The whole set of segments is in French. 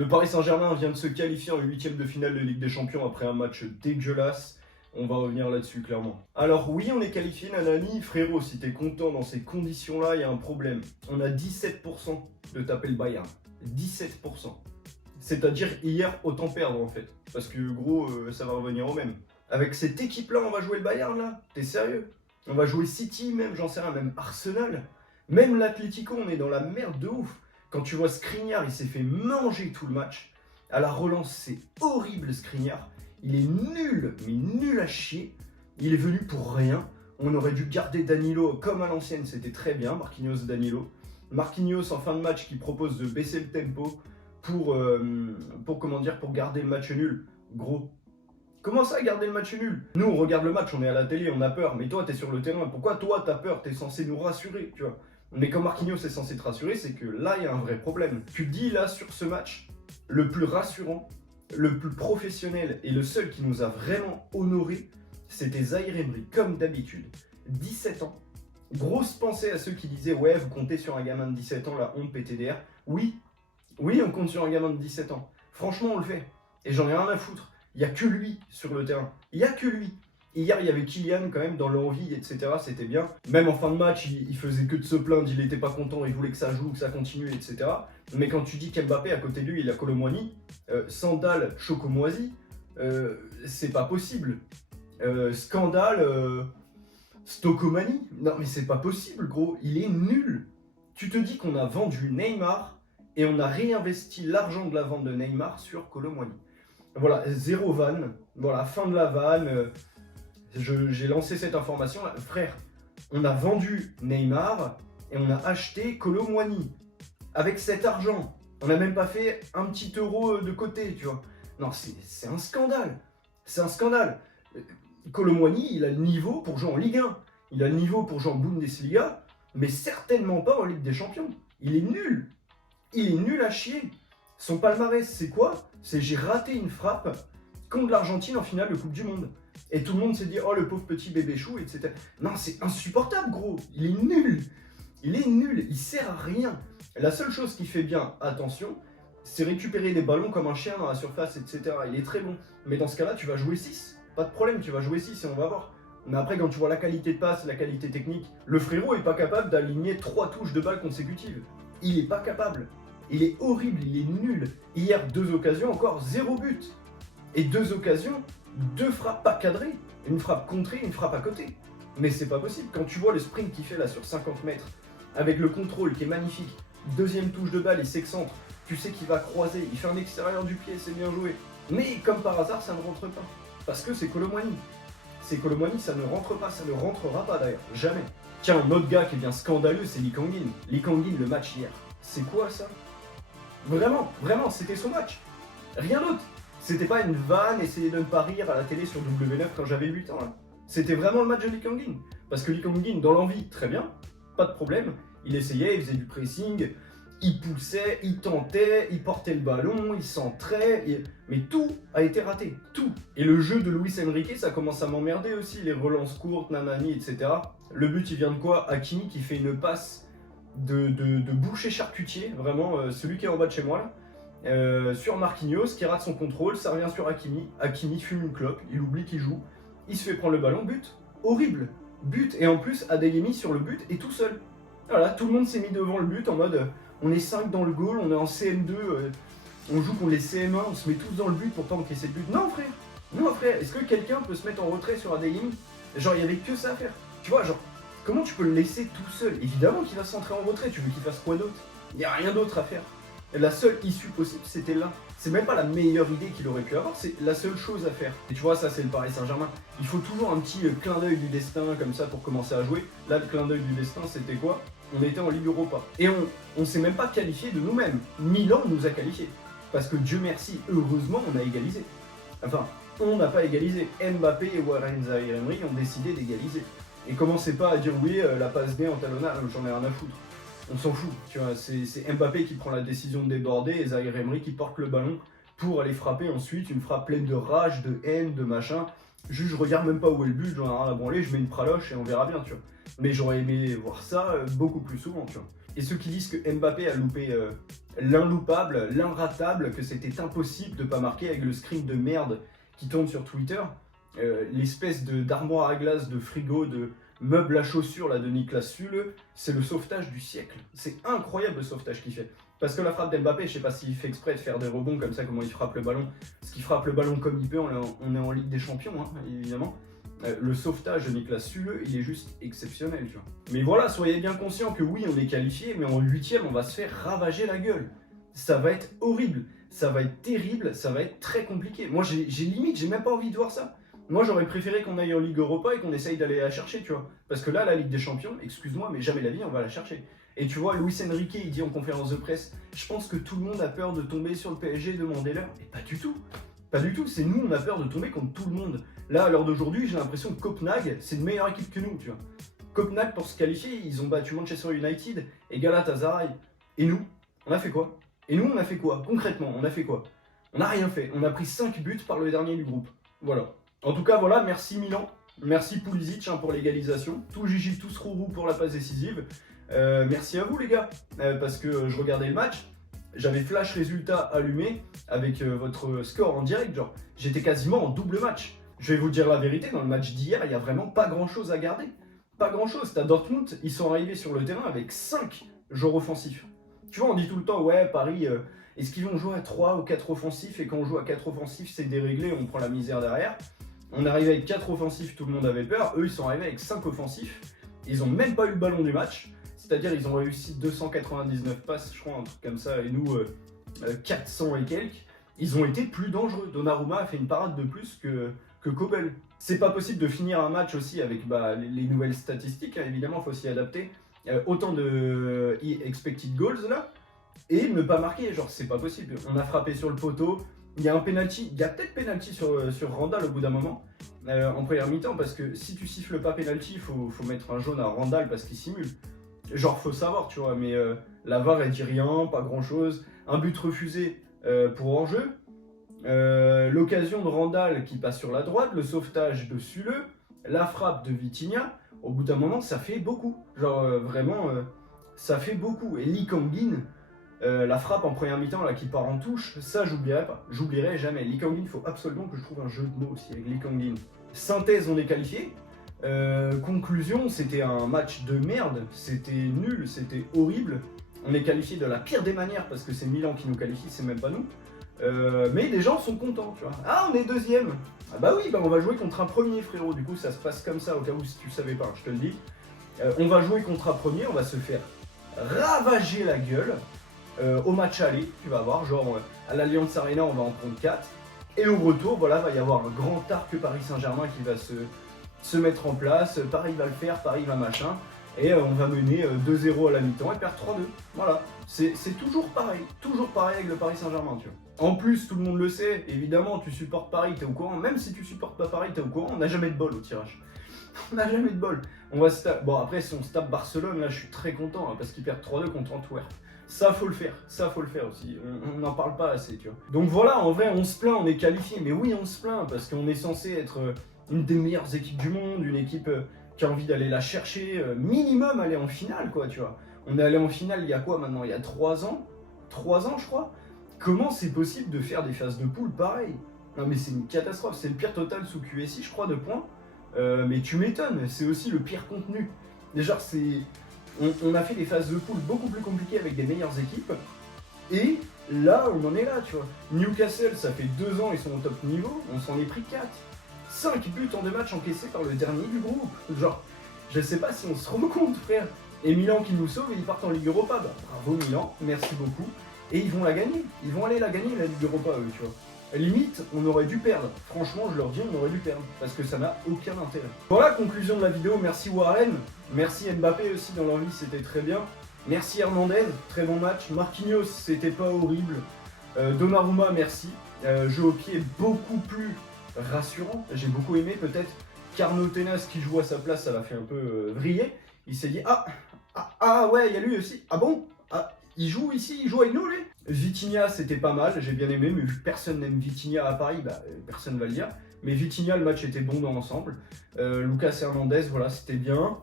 Le Paris Saint-Germain vient de se qualifier en huitième de finale de Ligue des Champions après un match dégueulasse. On va revenir là-dessus clairement. Alors oui, on est qualifié, nanani. Frérot, si t'es content dans ces conditions-là, il y a un problème. On a 17% de taper le Bayern. 17%. C'est-à-dire hier, autant perdre en fait. Parce que gros, ça va revenir au même. Avec cette équipe-là, on va jouer le Bayern là? T'es sérieux? On va jouer City même, j'en sais rien, même Arsenal. Même l'Atlético, on est dans la merde de ouf. Quand tu vois Skriniar, il s'est fait manger tout le match. À la relance, c'est horrible Skriniar. Il est nul, mais nul à chier. Il est venu pour rien. On aurait dû garder Danilo comme à l'ancienne, c'était très bien, Marquinhos Danilo. Marquinhos en fin de match qui propose de baisser le tempo pour garder le match nul. Gros, comment ça garder le match nul? Nous on regarde le match, on est à la télé, on a peur, mais toi t'es sur le terrain, pourquoi toi t'as peur? T'es censé nous rassurer, tu vois. Mais quand Marquinhos est censé te rassurer, c'est que là il y a un vrai problème. Tu te dis là sur ce match, le plus rassurant, le plus professionnel et le seul qui nous a vraiment honoré, c'était Zaïre Emery, comme d'habitude. 17 ans. Grosse pensée à ceux qui disaient ouais vous comptez sur un gamin de 17 ans, la honte PTDR. Oui, on compte sur un gamin de 17 ans. Franchement on le fait. Et j'en ai rien à foutre. Il n'y a que lui sur le terrain. Il n'y a que lui. Hier, il y avait Kylian quand même dans l'envie, etc. C'était bien. Même en fin de match, il faisait que de se plaindre, il n'était pas content, il voulait que ça joue, que ça continue, etc. Mais quand tu dis qu'Mbappé, à côté de lui, il a Kolo Muani, Sandal, Chocomoisi, c'est pas possible. Scandale, Stokomani, non mais c'est pas possible, gros. Il est nul. Tu te dis qu'on a vendu Neymar et on a réinvesti l'argent de la vente de Neymar sur Kolo Muani. Voilà, zéro vanne. Voilà, fin de la vanne. J'ai lancé cette information là. Frère, on a vendu Neymar et on a acheté Kolo Muani. Avec cet argent, on n'a même pas fait un petit euro de côté, tu vois. Non, c'est un scandale. C'est un scandale. Kolo Muani, il a le niveau pour jouer en Ligue 1. Il a le niveau pour jouer en Bundesliga, mais certainement pas en Ligue des Champions. Il est nul. Il est nul à chier. Son palmarès, c'est quoi? C'est j'ai raté une frappe contre l'Argentine en finale de Coupe du Monde. Et tout le monde s'est dit, oh le pauvre petit bébé chou, etc. Non, c'est insupportable, gros. Il est nul. Il est nul. Il sert à rien. La seule chose qui fait bien, attention, c'est récupérer des ballons comme un chien dans la surface, etc. Il est très bon. Mais dans ce cas-là, tu vas jouer 6. Pas de problème, tu vas jouer 6 et on va voir. Mais après, quand tu vois la qualité de passe, la qualité technique, le frérot est pas capable d'aligner 3 touches de balle consécutives. Il est pas capable. Il est horrible, il est nul. Hier, 2 occasions, encore 0 but. Et 2 occasions, 2 frappes pas cadrées. Une frappe contrée, une frappe à côté. Mais c'est pas possible. Quand tu vois le sprint qu'il fait là sur 50 mètres, avec le contrôle qui est magnifique, deuxième touche de balle, il s'excentre, tu sais qu'il va croiser, il fait un extérieur du pied, c'est bien joué. Mais comme par hasard, ça ne rentre pas. Parce que c'est Kolo Muani. C'est Kolo Muani, ça ne rentre pas, ça ne rentrera pas d'ailleurs, jamais. Tiens, un autre gars qui est bien scandaleux, c'est Lee Kang-in. Lee Kang-in, le match hier. C'est quoi ça? Vraiment, c'était son match. Rien d'autre. C'était pas une vanne, essayer de ne pas rire à la télé sur W9 quand j'avais 8 ans. Là. C'était vraiment le match de Lee Kang-in. Parce que Lee Kang-in, dans l'envie, très bien, pas de problème. Il essayait, il faisait du pressing, il poussait, il tentait, il portait le ballon, il centrait. Mais tout a été raté, tout. Et le jeu de Luis Enrique, ça commence à m'emmerder aussi, les relances courtes, nanani, etc. Le but, il vient de quoi? Hakimi qui fait une passe de boucher charcutier, vraiment, celui qui est en bas de chez moi là. Sur Marquinhos qui rate son contrôle, ça revient sur Hakimi. Hakimi fume une clope, il oublie qu'il joue, il se fait prendre le ballon, but, horrible, but. Et en plus, Adeyemi sur le but est tout seul. Voilà, tout le monde s'est mis devant le but en mode on est 5 dans le goal, on est en CM2, on joue contre les CM1, on se met tous dans le but pour pas encaisser le but. Non frère, est-ce que quelqu'un peut se mettre en retrait sur Adeyemi? Genre, il y avait que ça à faire. Tu vois, genre, comment tu peux le laisser tout seul? Évidemment qu'il va s'entrer en retrait, tu veux qu'il fasse quoi d'autre? Il n'y a rien d'autre à faire. La seule issue possible, c'était là. C'est même pas la meilleure idée qu'il aurait pu avoir, c'est la seule chose à faire. Et tu vois, ça c'est le Paris Saint-Germain. Il faut toujours un petit clin d'œil du destin comme ça pour commencer à jouer. Là, le clin d'œil du destin, c'était quoi? On était en Ligue Europa. Et on s'est même pas qualifié de nous-mêmes. Milan nous a qualifiés. Parce que Dieu merci, heureusement, on a égalisé. Enfin, on n'a pas égalisé. Mbappé et Warren Zaïre Emery ont décidé d'égaliser. Et commencez pas à dire oui, la passe D en talonnade, j'en ai rien à foutre. On s'en fout, tu vois, c'est Mbappé qui prend la décision de déborder et Zaïre Emery qui porte le ballon pour aller frapper ensuite, une frappe pleine de rage, de haine, de machin. Juste, je regarde même pas où est le but, j'en ai rien à branler, je mets une praloche et on verra bien, tu vois. Mais j'aurais aimé voir ça beaucoup plus souvent, tu vois. Et ceux qui disent que Mbappé a loupé l'inloupable, l'inratable, que c'était impossible de ne pas marquer avec le screen de merde qui tourne sur Twitter, l'espèce d'armoire à glace, de frigo, de meuble à chaussures là, de Niklas Süle, c'est le sauvetage du siècle. C'est incroyable le sauvetage qu'il fait. Parce que la frappe d'Mbappé, je sais pas s'il fait exprès de faire des rebonds comme ça, comment il frappe le ballon. Parce qu'il frappe le ballon comme il peut, on est en Ligue des Champions, hein, évidemment. Le sauvetage de Niklas Süle, il est juste exceptionnel, tu vois. Mais voilà, soyez bien conscients que oui, on est qualifié, mais en 8e, on va se faire ravager la gueule. Ça va être horrible, ça va être terrible, ça va être très compliqué. Moi, j'ai même pas envie de voir ça. Moi, j'aurais préféré qu'on aille en Ligue Europa et qu'on essaye d'aller la chercher, tu vois. Parce que là, la Ligue des Champions, excuse-moi, mais jamais la vie, on va la chercher. Et tu vois, Luis Enrique, il dit en conférence de presse, je pense que tout le monde a peur de tomber sur le PSG, demandez-leur. Et pas du tout. Pas du tout, c'est nous, on a peur de tomber contre tout le monde. Là, à l'heure d'aujourd'hui, j'ai l'impression que Copenhague, c'est une meilleure équipe que nous, tu vois. Copenhague, pour se qualifier, ils ont battu Manchester United et Galatasaray. Et nous, on a fait quoi? Et nous, on a fait quoi? Concrètement, on a fait quoi? On n'a rien fait. On a pris 5 buts par le dernier du groupe. Voilà. En tout cas, voilà, merci Milan. Merci Pulisic pour l'égalisation. Tout Gigi, tout Rourou pour la passe décisive. Merci à vous, les gars. Parce que je regardais le match. J'avais flash résultat allumé avec votre score en direct. Genre, j'étais quasiment en double match. Je vais vous dire la vérité, dans le match d'hier, il n'y a vraiment pas grand-chose à garder. Pas grand-chose. T'as Dortmund, ils sont arrivés sur le terrain avec 5 joueurs offensifs. Tu vois, on dit tout le temps, ouais, Paris, est-ce qu'ils vont jouer à 3 ou 4 offensifs? Et quand on joue à 4 offensifs, c'est déréglé, on prend la misère derrière. On est arrivé avec 4 offensifs, tout le monde avait peur. Eux, ils sont arrivés avec 5 offensifs. Ils n'ont même pas eu le ballon du match. C'est-à-dire, ils ont réussi 299 passes, je crois, un truc comme ça, et nous, 400 et quelques. Ils ont été plus dangereux. Donnarumma a fait une parade de plus que Kobel. C'est pas possible de finir un match aussi avec les nouvelles statistiques, hein, évidemment, il faut s'y adapter. Autant de expected goals là, et ne pas marquer, genre c'est pas possible. On a frappé sur le poteau, il y a un penalty, il y a peut-être penalty sur Randall au bout d'un moment, en première mi-temps, parce que si tu siffles pas penalty, faut mettre un jaune à Randall parce qu'il simule. Genre faut savoir, tu vois, mais la VAR elle dit rien, pas grand chose. Un but refusé pour hors-jeu. L'occasion de Randall qui passe sur la droite, le sauvetage de Süle, la frappe de Vitinha, au bout d'un moment ça fait beaucoup. Genre vraiment ça fait beaucoup. Et Lee Kang-in, la frappe en première mi-temps là qui part en touche, ça j'oublierai pas. J'oublierai jamais. Lee Kang-in, il faut absolument que je trouve un jeu de mots aussi avec Lee Kang-in. Synthèse, on est qualifié. Conclusion, c'était un match de merde, c'était nul, c'était horrible. On est qualifié de la pire des manières parce que c'est Milan qui nous qualifie, c'est même pas nous. Mais les gens sont contents, tu vois. Ah, on est deuxième. Ah bah oui, on va jouer contre un premier, frérot. Du coup, ça se passe comme ça, au cas où si tu savais pas, je te le dis. On va jouer contre un premier, on va se faire ravager la gueule. Au match aller, tu vas voir, genre à l'Allianz Arena, on va en prendre 4. Et au retour, voilà, va y avoir un grand arc Paris Saint-Germain qui va se mettre en place. Paris va le faire, Paris va machin. Et on va mener 2-0 à la mi-temps et perdre 3-2. Voilà, c'est toujours pareil avec le Paris Saint-Germain, tu vois. En plus, tout le monde le sait, évidemment, tu supportes Paris, t'es au courant. Même si tu supportes pas Paris, t'es au courant, on n'a jamais de bol au tirage. On n'a jamais de bol. On va bon, après, si on se tape Barcelone, là, je suis très content, hein, parce qu'ils perdent 3-2 contre Antwerp. Ça, faut le faire aussi. On n'en parle pas assez, tu vois. Donc voilà, en vrai, on se plaint, on est qualifié. Mais oui, on se plaint, parce qu'on est censé être une des meilleures équipes du monde, une équipe qui a envie d'aller la chercher, minimum aller en finale, quoi, tu vois. On est allé en finale il y a quoi maintenant? Il y a 3 ans? 3 ans, je crois. Comment c'est possible de faire des phases de poule pareil? Non mais c'est une catastrophe, c'est le pire total sous QSI, je crois, de points. Mais tu m'étonnes, c'est aussi le pire contenu. Déjà, on a fait des phases de poule beaucoup plus compliquées avec des meilleures équipes. Et là, on en est là, tu vois. Newcastle, ça fait 2 ans, ils sont au top niveau, on s'en est pris 4. 5 buts en 2 matchs encaissés par le dernier du groupe. Genre, je sais pas si on se rend compte, frère. Et Milan qui nous sauve et ils partent en Ligue Europa. Bah, bravo Milan, merci beaucoup. Et ils vont la gagner. Ils vont aller la gagner, la Ligue Europa, eux, tu vois. Limite, on aurait dû perdre. Franchement, je leur dis, on aurait dû perdre. Parce que ça n'a aucun intérêt. Voilà, conclusion de la vidéo. Merci Warren. Merci Mbappé aussi dans l'envie, c'était très bien. Merci Hernandez, très bon match. Marquinhos, c'était pas horrible. Donnarumma, merci. Jeu au pied beaucoup plus rassurant. J'ai beaucoup aimé. Peut-être qu'Arnaud Tenas qui joue à sa place, ça l'a fait un peu vriller. Il s'est dit, ouais, il y a lui aussi. Ah bon? Il joue ici, il joue avec nous, lui. Vitinha, c'était pas mal, j'ai bien aimé, mais vu que personne n'aime Vitinha à Paris, personne va le dire. Mais Vitinha, le match était bon dans l'ensemble. Lucas Hernandez, voilà, c'était bien.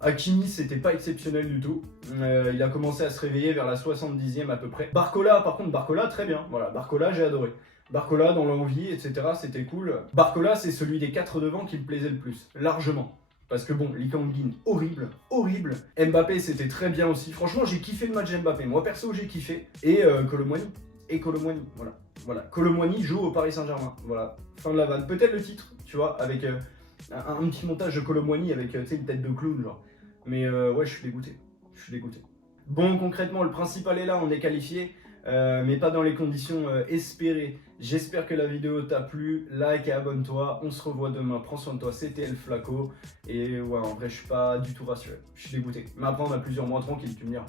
Hakimi, c'était pas exceptionnel du tout. Il a commencé à se réveiller vers la 70e à peu près. Barcola, par contre, Barcola, très bien. Voilà, Barcola, j'ai adoré. Barcola, dans l'envie, etc., c'était cool. Barcola, c'est celui des 4 devant qui me plaisait le plus, largement. Parce que bon, Lee Kang-in, horrible, horrible. Mbappé, c'était très bien aussi. Franchement, j'ai kiffé le match Mbappé. Moi, perso, j'ai kiffé. Et Colomboigny, voilà. Voilà, Colomboigny joue au Paris Saint-Germain. Voilà, fin de la vanne. Peut-être le titre, tu vois, avec un petit montage de Colomboigny avec une tête de clown, genre. Mais ouais, je suis dégoûté. Je suis dégoûté. Bon, concrètement, le principal est là, on est qualifié, mais pas dans les conditions espérées. J'espère que la vidéo t'a plu. Like et abonne-toi. On se revoit demain. Prends soin de toi. C'était El Flaco. Et ouais, en vrai, je suis pas du tout rassuré. Je suis dégoûté. Mais après, on a plusieurs mois tranquilles, tu me diras.